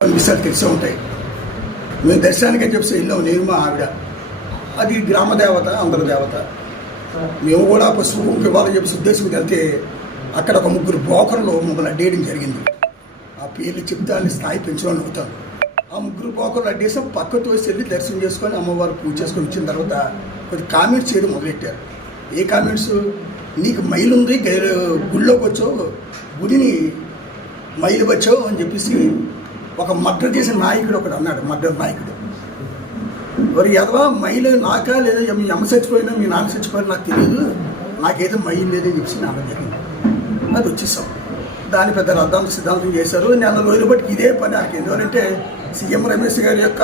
విషయాలు తెలిసే ఉంటాయి. మేము దర్శనానికి అని చెప్పి వెళ్ళాం నేను మా ఆవిడ. అది గ్రామ దేవత అందరి దేవత. మేము కూడా పసుపు కుంకుమ ఇవ్వాలని చెప్పి ఉద్దేశం వెళ్తే అక్కడ ఒక ముగ్గురు బ్రోకర్లు మమ్మల్ని అడ్డేయడం జరిగింది. ఆ పేర్లు చెప్తే వాళ్ళని స్థాయి పెంచుకొని అవుతాను ఆ ముగ్గురు బ్రోకర్లు అడ్డేసి పక్కతో వెళ్ళి దర్శనం చేసుకొని అమ్మవారు పూజ చేసుకొని వచ్చిన తర్వాత కొద్ది కామెంట్స్ చేయడం మొదలెట్టారు. ఏ కామెంట్స్? నీకు మైలు ఉంది గుళ్ళోకి వచ్చావు గుడిని మైలు వచ్చావు అని చెప్పేసి ఒక మర్డర్ చేసిన నాయకుడు ఒకడు అన్నాడు మర్డర్ నాయకుడు. మరి ఎదవా మైలు నాకా లేదా మీ అమ్మ చచ్చిపోయినా మీ నాన్న చచ్చిపోయినా నాకు తెలియదు. నాకేదో మహిళ లేదని చెప్పి నాన్న జరిగింది అది వచ్చేసాం. దాని పెద్ద రద్దాంత సిద్ధాంతం చేశారు. నెల రోజులు బట్టి ఇదే పని నాకు ఎందుకంటే సీఎం రమేష్ గారి యొక్క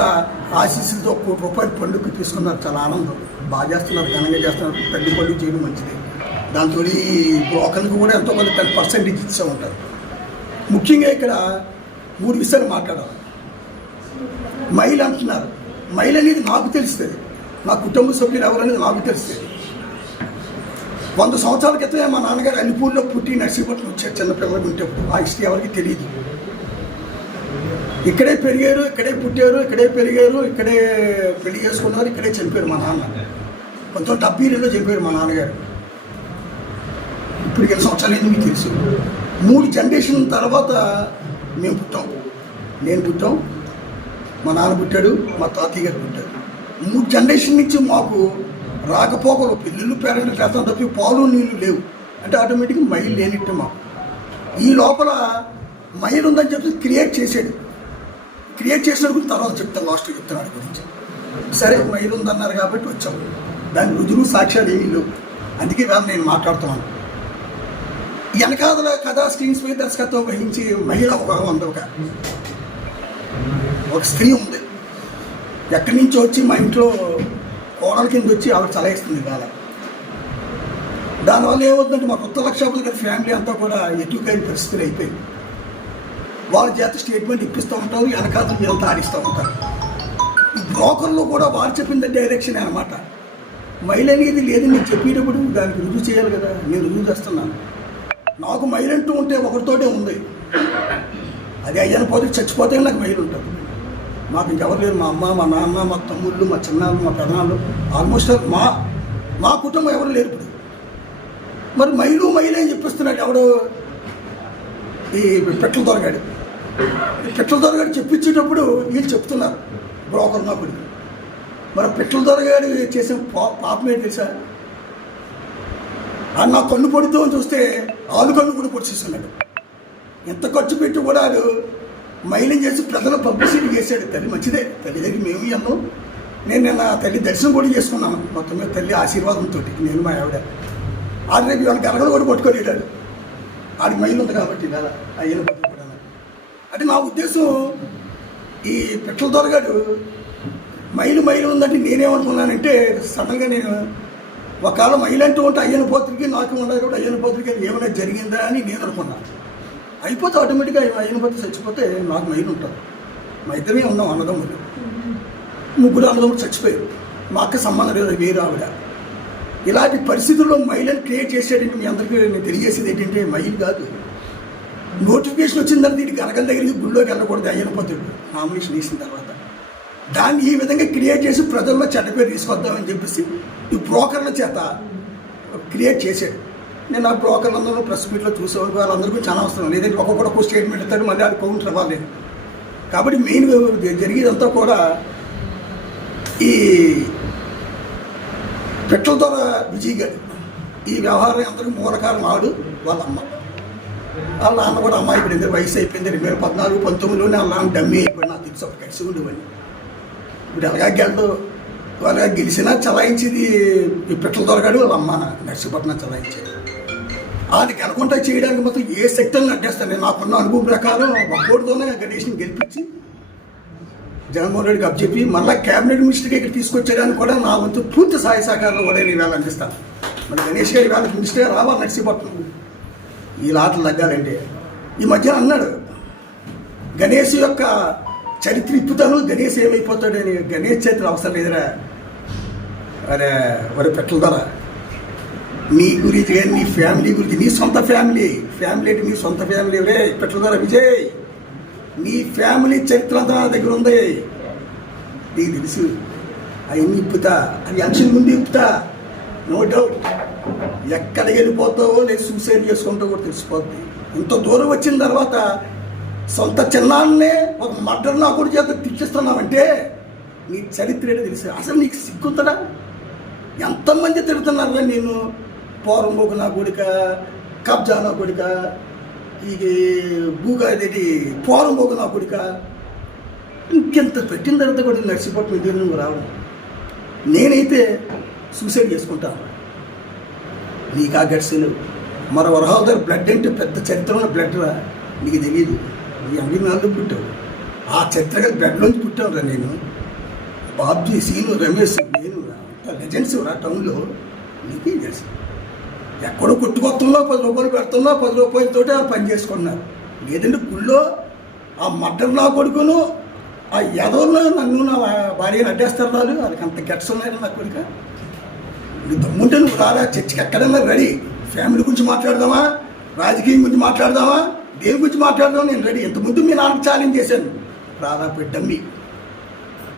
ఆశీస్సులతో కోటి రూపాయలు పండుగ తీసుకున్నారు. చాలా ఆనందం. బాగా చేస్తున్నారు ఘనంగా చేస్తున్నారు. పెద్ద పండుగ చేయడం మంచిది. దాంతో ఈ బ్రోకర్లకు కూడా ఎంతో కొంత టెన్ పర్సెంటేజ్ ఇచ్చే ఉంటారు. ముఖ్యంగా ఇక్కడ మూడు విషయాలు మాట్లాడాలి మహిళ అంటున్నారు. మైల్ అనేది నాకు తెలుస్తుంది. నా కుటుంబ సభ్యులు ఎవరనేది నాకు తెలుస్తుంది. వంద సంవత్సరాల క్రితమే మా నాన్నగారు అలిపూర్లో పుట్టి నర్సీపట్నం వచ్చారు. చిన్నపిల్లలు ఉంటేప్పుడు ఆ హిస్టరీ ఎవరికి తెలియదు ఇక్కడే పెరిగారు ఇక్కడే పుట్టారు ఇక్కడే పెరిగారు ఇక్కడే పెళ్ళి చేసుకున్నారు ఇక్కడే చనిపోయారు మా నాన్న. పంతొమ్మిది డెబ్బై రెండులో చనిపోయారు మా నాన్నగారు. ఇప్పుడు ఎన్ని సంవత్సరాలు ఎందుకు మీకు తెలుసు. మూడు జనరేషన్ తర్వాత మేము పుట్టాం. నేను పుట్టాం మా నాన్న పుట్టాడు మా తాతయ్య గారు పుట్టాడు మూడు జనరేషన్ నుంచి మాకు రాకపోకలు పిల్లలు పేరెంట్లు చేస్తాం తప్పి పాలు నీళ్ళు లేవు. అంటే ఆటోమేటిక్గా మైల్ లేనిట్టు మాకు. ఈ లోపల మైల్ ఉందని చెప్పి క్రియేట్ చేసాడు క్రియేట్ చేసిన గురించి తర్వాత చెప్తాను లాస్ట్ చెప్తాను గురించి. సరే మైల్ ఉందన్నారు కాబట్టి వచ్చాం. దాని రుజువు సాక్ష్యాలు ఏమీ లేవు. అందుకే వేళ నేను మాట్లాడుతున్నాను. వెనకాదల కథా స్క్రీన్స్ మీద దర్శకత్వం వహించి మహిళ ఒక వంద ఒక. ఒక స్త్రీ ఉంది. ఎక్కడి నుంచి వచ్చి మా ఇంట్లో కోడల కింద వచ్చి ఆవిడ చలాయిస్తుంది ఇవాళ. దానివల్ల ఏమవుతుందంటే మా కొత్త లక్షాపుల గారి ఫ్యామిలీ అంతా కూడా ఎటుకైన పరిస్థితులు అయిపోయింది వాళ్ళ చేత స్టేట్మెంట్ ఇప్పిస్తూ ఉంటారు వెనకాతలు మీద ఆడిస్తూ ఉంటారు. ఈ బ్రోకర్లో కూడా వారు చెప్పిన డైరెక్షన్ అనమాట మహిళ అనేది లేదు నేను చెప్పేటప్పుడు దానికి రుజువు చేయాలి కదా నేను రుజువు చేస్తున్నాను. నాకు మైలంటూ ఉంటే ఒకరితోటే ఉంది. అది అయ్యాను పోతే చచ్చిపోతే నాకు మైలు ఉంటుంది. మాకు ఇంకెవరు లేరు. మా అమ్మ మా నాన్న మా తమ్ముళ్ళు మా చిన్నాళ్ళు మా పెదనాళ్ళు ఆల్మోస్ట్ మా మా కుటుంబం ఎవరు లేరు ఇప్పుడు. మరి మైలు మైలు అని చెప్పిస్తున్నాడు ఎవడు? ఈ పెట్రోల్ దొరగాడు. పెట్రోల్ దొరగాడు చెప్పించేటప్పుడు వీళ్ళు చెప్తున్నారు. బ్రోకర్ ఉన్నప్పుడు మరి పెట్రోల్ దొరగాడు చేసిన పా- పాపం ఏంటి తెలుసా? అన్న నా కన్ను పొడితో చూస్తే ఆలు కన్ను కూడా పొడిచేస్తున్నాడు ఎంత ఖర్చు పెట్టి కూడా వాడు మైలింగ్ చేసి ప్రజల పబ్లిసిటీ చేశాడు. తల్లి మంచిదే. తల్లి దగ్గర మేము అన్నాం. నేను నిన్న తల్లి దర్శనం కూడా చేసుకున్నాను. మొత్తం మీద తల్లి ఆశీర్వాదంతో నేను మా ఆవిడ. ఆడి రేపు వాళ్ళకి అరగలు కూడా పట్టుకోలేడాడు ఆడి మైలు ఉంది కాబట్టి ఇవాళ అయ్యన పట్టు కూడా అంటే నా ఉద్దేశం ఈ పిట్టల దొరగాడు మైలు మైలు ఉందంటే నేనేమనుకున్నానంటే సడన్గా నేను ఒకవేళ మైలు అంటూ ఉంటే అయ్యన పోత్రికి నాకు ఉండదు కూడా అయ్యన పోత్రికి ఏమైనా జరిగిందా అని నేను అనుకున్నాను అయిపోతే ఆటోమేటిక్గా అయిన పోతే చచ్చిపోతే నాకు మైలు ఉంటుంది మా ఇద్దరమే ఉన్నాం అన్నదమ్ములు. ముగ్గురు అన్నదమ్ములు చచ్చిపోయారు. మా అక్క సంబంధం లేదు వేరు ఆవిడ. ఇలాంటి పరిస్థితుల్లో మహిళను క్రియేట్ చేసేటంటే మీ అందరికీ నేను తెలియజేసేది ఏంటంటే మైల్ కాదు. నోటిఫికేషన్ వచ్చిన తర్వాత దీనికి గనకల దగ్గరికి గుళ్ళోకి వెళ్ళకూడదు అయ్యన పోతుడు నామినేషన్ వేసిన తర్వాత. దాన్ని ఈ విధంగా క్రియేట్ చేసి ప్రజల్లో చెడ్డ పేరు తీసుకొద్దామని చెప్పేసి ఈ బ్రోకర్ల చేత క్రియేట్ చేశాడు. నేను ఆ బ్రోకర్లందరూ ప్రెస్ మీట్లో చూసేవారు. వాళ్ళందరికీ చాలా అవసరం. లేదంటే ఒక్కొక్కటి ఒక్కొక్క స్టేట్మెంట్ ఇస్తాడు మళ్ళీ అది కౌంటర్ ఇవ్వాలి కాబట్టి మెయిన్ జరిగేదంతా కూడా ఈ పెట్రోల్ ద్వారా విజయ్ గారు ఈ వ్యవహారం అందరికీ మూలకారం ఆడు వాళ్ళ అమ్మ. వాళ్ళ నాన్న కూడా అమ్మాయి ఇప్పుడు వయసు అయిపోయింది. రెండు వేల పద్నాలుగు పంతొమ్మిదిలోనే వాళ్ళ నాన్న డమ్మీ అయిపోయింది నాకు తెలిసి. ఒక కలిసి ఉండేవాడిని. ఇప్పుడు ఎలాగా వాళ్ళ గెలిచినా చలాయించేది ఈ పిట్టల దొరగాడు వాళ్ళ అమ్మ నర్సీపట్నం చలాయించేది. అది కనుకుంటా చేయడానికి మొత్తం ఏ శక్తులను అడ్డేస్తాను నేను నాకున్న అనుభవం ప్రకారం ఒక్కోటితోనే గణేష్ని గెలిపించి జగన్మోహన్ రెడ్డికి అప్పచెప్పి మళ్ళీ క్యాబినెట్ మినిస్టర్కి ఇక్కడ తీసుకొచ్చేయడానికి కూడా నా వంతు పూర్తి సహాయ సహకారాలు కూడా నేను ఇవాళ అందిస్తాను. మరి గణేష్ గారి ఇవాళ మినిస్టర్ రావాలి నర్సీపట్నం. ఈ లాటలు తగ్గాలంటే ఈ మధ్య అన్నాడు గణేష్ యొక్క చరిత్ర ఇప్పుతాను గణేష్ ఏమైపోతాడని. గణేష్ చరిత్ర అవసరం లేదురా. అరే వరి పెట్టల ధర. నీ గురించి కానీ నీ ఫ్యామిలీ గురించి నీ సొంత ఫ్యామిలీ. ఫ్యామిలీ అంటే నీ సొంత ఫ్యామిలీ. రే పెట్టల ధర విజయ్. నీ ఫ్యామిలీ చరిత్ర అంతా నా దగ్గర ఉంది. నీకు తెలుసు అవన్నీ ఇప్పుతా అవి ఎలక్షన్ ముందు ఇప్పుతా. No doubt. ఎక్కడికి వెళ్ళిపోతావో నేను సూసైడ్ చేసుకుంటా కూడా తెలిసిపోద్ది. ఇంత దూరం వచ్చిన తర్వాత సొంత చిన్నాన్నే ఒక మర్డర్ నా కూడా చేత తిట్టిస్తున్నావంటే నీ చరిత్ర ఏంటో తెలుసు. అసలు నీకు సిగ్గుతుందా ఎంతమంది తిడుతున్నారు నేను? పోరంబోకు నా కొడుక కబ్జా నా కొడుక ఇది భూగా ఇది పోరంబోకు నా కొడుక. ఇంకెంత పెట్టిన తర్వాత కూడా నడిచిపోవటం ఇది నువ్వు రావు. నేనైతే సూసైడ్ చేసుకుంటాను నీకు ఆ గట్స్ లేవు మరో వరహాదర్ బ్లడ్ అంటే పెద్ద చరిత్ర ఉన్న బ్లడ్ రా. నీకు తెలియదు నీ అన్ని నాలుగు పుట్టావు. ఆ చరిత్ర బ్లడ్ నుంచి పుట్టావు రా నేను. బాబ్జీ సీను రమేష్ నేను రా. లెజెండ్స్ రా టౌన్లో. నీకేం తెలుసు? ఎక్కడో కొట్టుకొత్తంలో పది రూపాయలు పెడుతున్నా పది రూపాయలతోటి ఆ పని చేసుకున్నారు. లేదంటే గుళ్ళో ఆ మడ్డర్ నా కొడుకును ఆ ఎదవల్లో నన్ను నా భార్యను అడ్డేస్తారు రాదు వాళ్ళకి అంత గట్స్ ఉన్నాయి నా కొడుక. నీ దమ్ముంటే నువ్వు రారా చర్చికి ఎక్కడన్నా రెడీ. ఫ్యామిలీ గురించి మాట్లాడదామా? రాజకీయం గురించి మాట్లాడదామా? దేని గురించి మాట్లాడదామా? నేను రెడీ. ఇంతకుముందు మీ నాన్నకి ఛాలెంజ్ చేశాను. రారా పెట్టమ్మి.